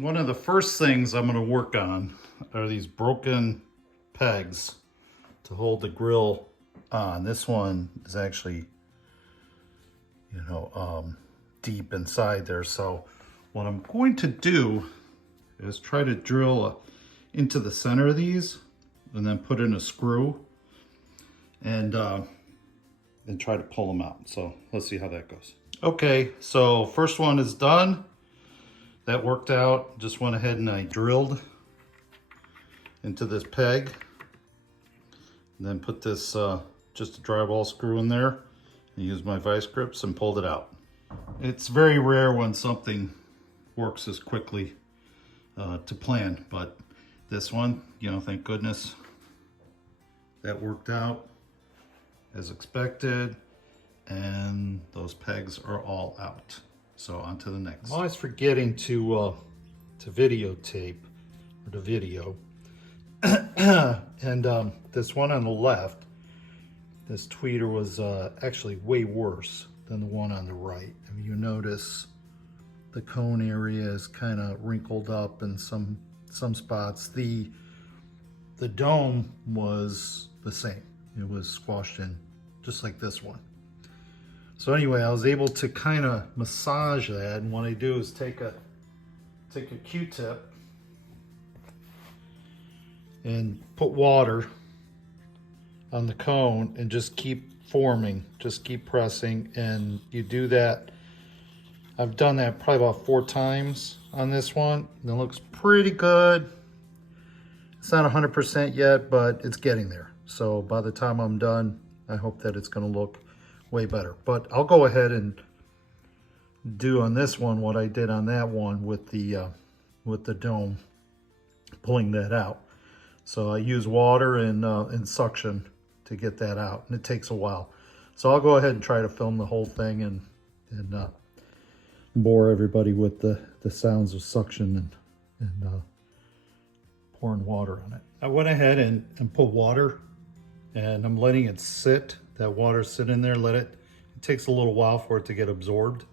One of the first things I'm going to work on are these broken pegs to hold the grill on. This one is actually, deep inside there. So what I'm going to do is try to drill into the center of these and then put in a screw and try to pull them out. So let's see how that goes. Okay, so first one is done. That worked out. Just went ahead and I drilled into this peg and then put this just a drywall screw in there and used my vice grips and pulled it out. It's very rare when something works as quickly to plan, but this one, thank goodness that worked out as expected, and those pegs are all out. So on to the next. I'm always forgetting to videotape, or to video. And this one on the left, this tweeter was actually way worse than the one on the right. If you notice, the cone area is kind of wrinkled up in some spots. The dome was the same. It was squashed in just like this one. So anyway, I was able to kind of massage that, and what I do is take a Q-tip and put water on the cone and just keep forming, just keep pressing, and you do that. I've done that probably about 4 times on this one, and it looks pretty good. It's not 100% yet, but it's getting there. So by the time I'm done, I hope that it's going to look way better. But I'll go ahead and do on this one what I did on that one with the dome, pulling that out. So I use water and suction to get that out, and it takes a while. So I'll go ahead and try to film the whole thing and bore everybody with the sounds of suction and pouring water on it. I went ahead and put water, and I'm letting it sit. That water sit in there. It takes a little while for it to get absorbed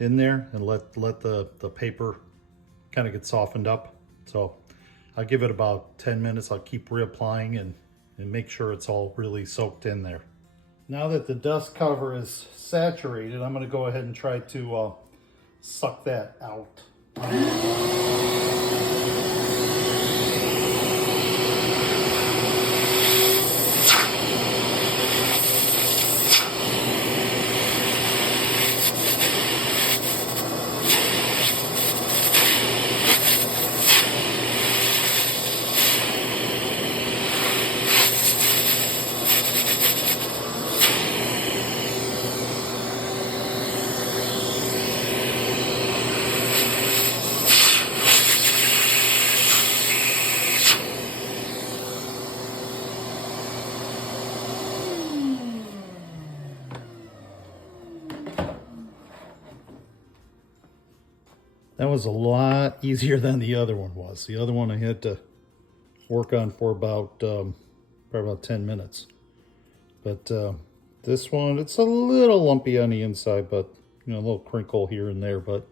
in there, and let the paper kind of get softened up. So I'll give it about 10 minutes. I'll keep reapplying and make sure it's all really soaked in there. Now that the dust cover is saturated, I'm going to go ahead and try to suck that out. That was a lot easier than the other one was. The other one I had to work on for about probably about 10 minutes. But this one, it's a little lumpy on the inside, but a little crinkle here and there, but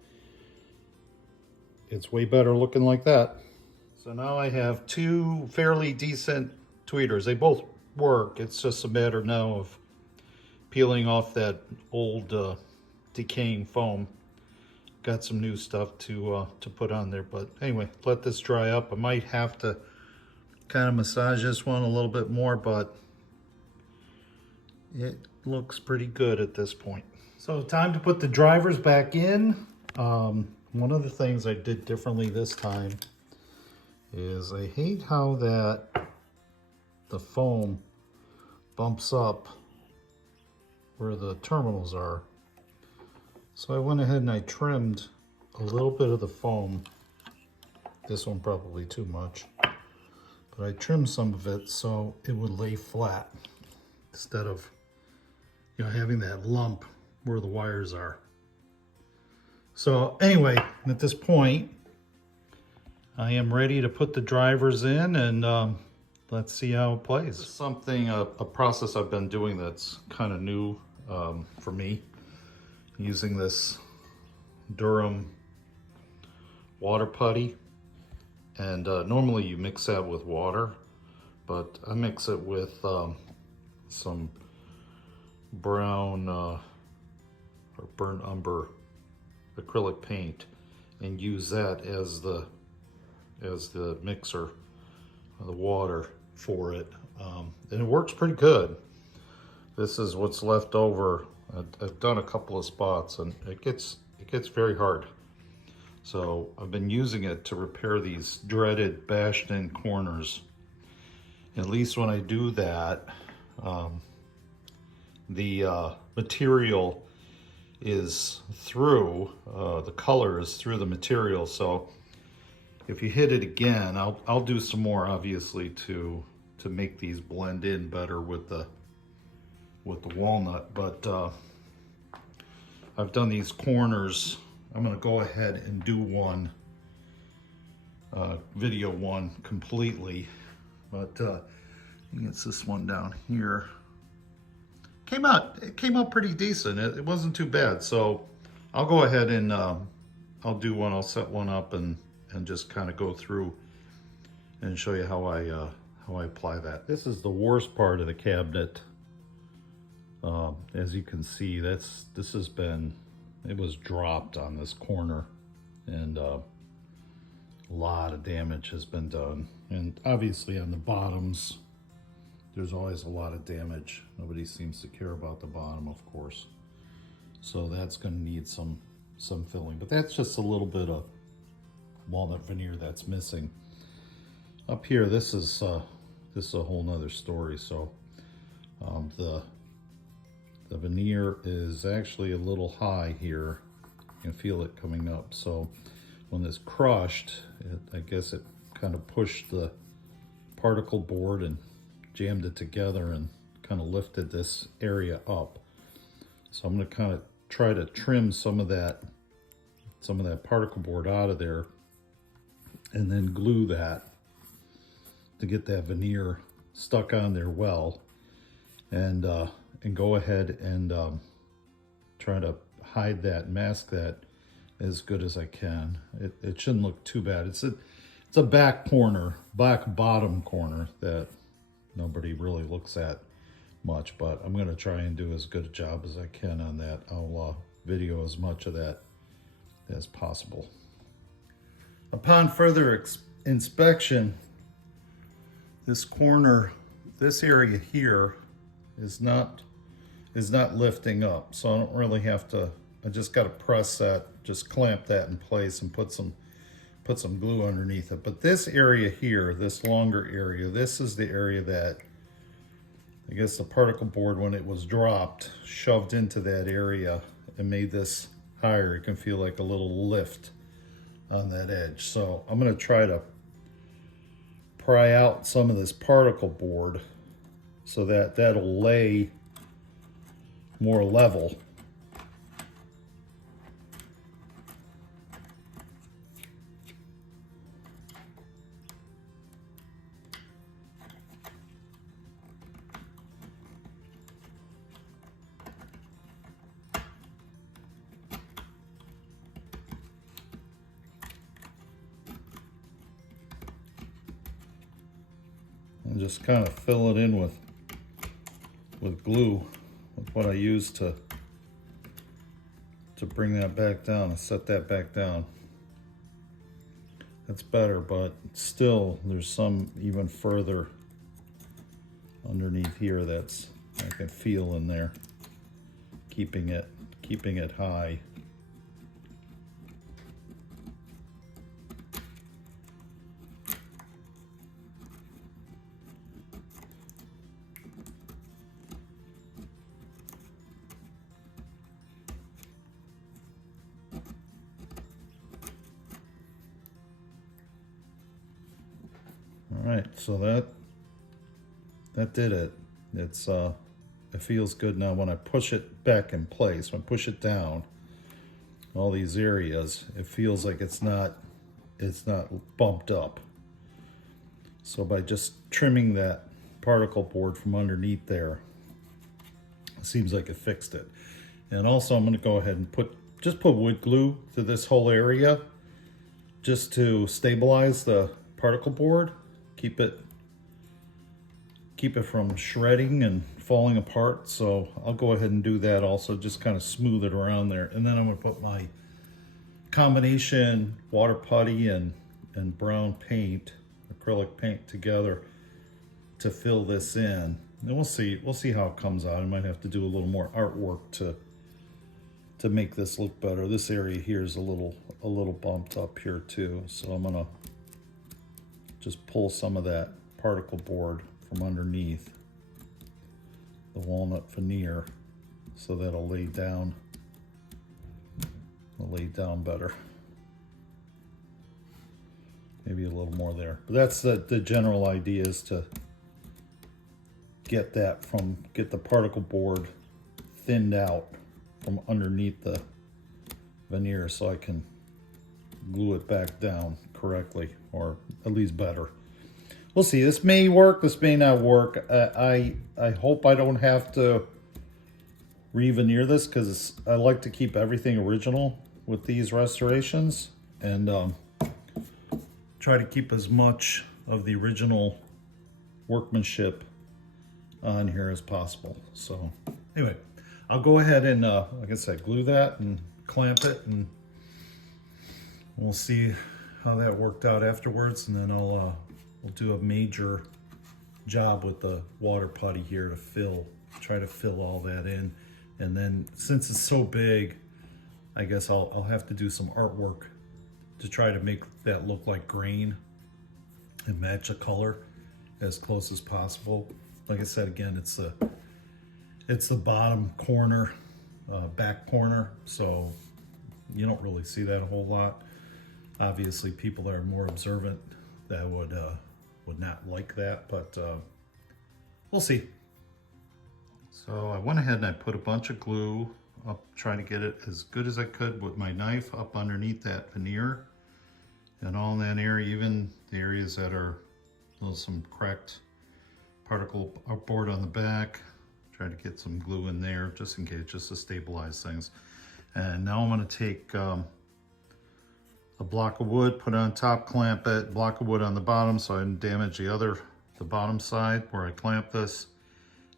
it's way better looking like that. So now I have 2 fairly decent tweeters. They both work. It's just a matter now of peeling off that old decaying foam. Got some new stuff to put on there, but anyway, let this dry up. I might have to kind of massage this one a little bit more, but it looks pretty good at this point. So time to put the drivers back in. One of the things I did differently this time is I hate how the foam bumps up where the terminals are. So I went ahead and I trimmed a little bit of the foam. This one probably too much, but I trimmed some of it so it would lay flat instead of having that lump where the wires are. So anyway, at this point, I am ready to put the drivers in, and let's see how it plays. This is something, a process I've been doing that's kind of new for me, using this Durham water putty. And normally you mix that with water, but I mix it with some brown or burnt umber acrylic paint and use that as the mixer, the water for it, and it works pretty good. This is what's left over. I've done a couple of spots and it gets very hard. So I've been using it to repair these dreaded bashed in corners. At least when I do that, the material is through, the color is through the material. So if you hit it again, I'll do some more obviously to make these blend in better with the walnut, but I've done these corners. I'm gonna go ahead and do one, video one completely, but I think it's this one down here. It came out pretty decent. It wasn't too bad. So I'll go ahead and I'll do one. I'll set one up and just kind of go through and show you how I apply that. This is the worst part of the cabinet. As you can see, it was dropped on this corner, and a lot of damage has been done. And obviously on the bottoms, there's always a lot of damage. Nobody seems to care about the bottom, of course. So that's gonna need some filling, but that's just a little bit of walnut veneer that's missing. Up here, this is a whole nother story. So the veneer is actually a little high here. You can feel it coming up. So when it's crushed, I guess it kind of pushed the particle board and jammed it together and kind of lifted this area up. So I'm going to kind of try to trim some of that particle board out of there and then glue that to get that veneer stuck on there well, and go ahead and try to hide that, mask that as good as I can. It shouldn't look too bad. It's a back bottom corner that nobody really looks at much, but I'm gonna try and do as good a job as I can on that. I'll video as much of that as possible. Upon further inspection, this corner, this area here is not lifting up, so I don't really have to. I just got to press that, just clamp that in place and put some glue underneath it. But this area here, this longer area, this is the area that I guess the particle board, when it was dropped, shoved into that area and made this higher. You can feel like a little lift on that edge. So I'm going to try to pry out some of this particle board so that that'll lay more level. And just kind of fill it in with glue, with what I use to bring that back down and set that back down. That's better, but still there's some even further underneath here that's I can feel in there, keeping it high. All right, so that did it. It feels good now. When I push it back in place, when I push it down, all these areas, it feels like it's not bumped up. So by just trimming that particle board from underneath there, it seems like it fixed it. And also I'm going to go ahead and put wood glue to this whole area. just to stabilize the particle board, keep it from shredding and falling apart. So I'll go ahead and do that also, just kind of smooth it around there. And then I'm gonna put my combination water putty and brown paint, acrylic paint together to fill this in. And we'll see how it comes out. I might have to do a little more artwork to make this look better. This area here is a little bumped up here too. So I'm gonna just pull some of that particle board from underneath the walnut veneer so that'll lay down better. Maybe a little more there. But that's the general idea, is to get the particle board thinned out from underneath the veneer so I can glue it back down correctly, or at least better. We'll see. This may work, this may not work. I hope I don't have to re-veneer this, because I like to keep everything original with these restorations, and try to keep as much of the original workmanship on here as possible. So anyway, I'll go ahead and like I said, glue that and clamp it, and we'll see how that worked out afterwards. And then we'll do a major job with the water putty here to try to fill all that in. And then since it's so big, I guess I'll have to do some artwork to try to make that look like grain and match the color as close as possible. Like I said, again, it's the bottom corner, back corner, so you don't really see that a whole lot. Obviously, people that are more observant, that would not like that, but we'll see. So I went ahead and I put a bunch of glue up, trying to get it as good as I could with my knife up underneath that veneer and all in that area, even the areas that are some cracked particle board on the back. Try to get some glue in there just in case, just to stabilize things. And now I'm going to take a block of wood, put it on top, clamp it, block of wood on the bottom so I didn't damage the bottom side where I clamp this,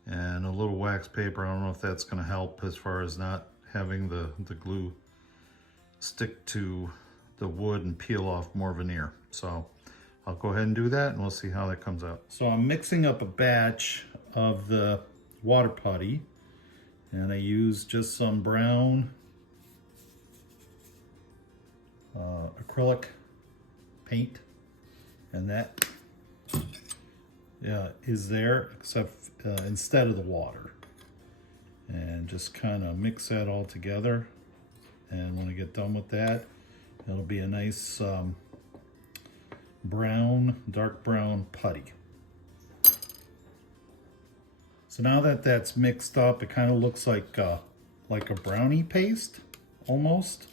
and a little wax paper. I don't know if that's going to help as far as not having the glue stick to the wood and peel off more veneer. So I'll go ahead and do that, and we'll see how that comes out. So I'm mixing up a batch of the water putty, and I use just some brown acrylic paint, and that is there, except instead of the water, and just kind of mix that all together. And when I get done with that, it'll be a nice dark brown putty. So now that that's mixed up, it kind of looks like a brownie paste, almost.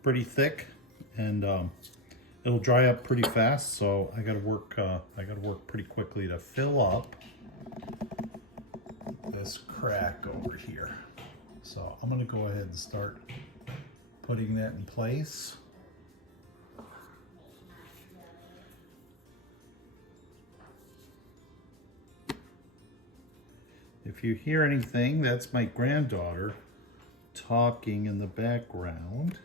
Pretty thick, and it'll dry up pretty fast. So I got to work pretty quickly to fill up this crack over here. So I'm going to go ahead and start putting that in place. If you hear anything, that's my granddaughter talking in the background.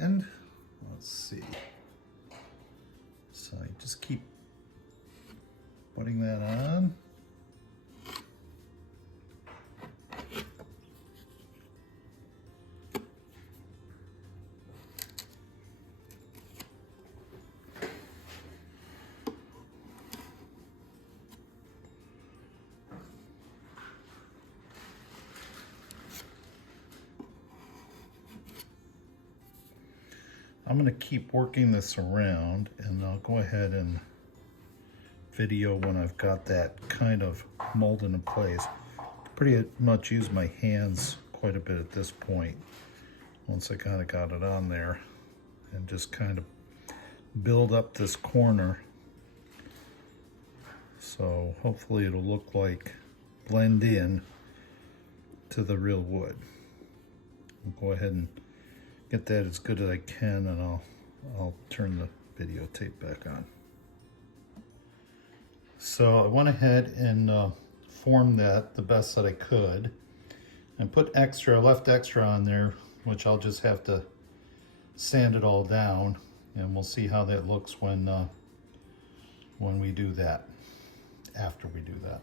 And let's see. So I just keep putting that on. I'm going to keep working this around, and I'll go ahead and video when I've got that kind of molded in place. Pretty much use my hands quite a bit at this point, once I kind of got it on there, and just kind of build up this corner. So hopefully it'll look like, blend in to the real wood. I'll go ahead and get that as good as I can, and I'll turn the videotape back on. So I went ahead and formed that the best that I could, and put extra, left extra on there, which I'll just have to sand it all down, and we'll see how that looks when we do that, after we do that.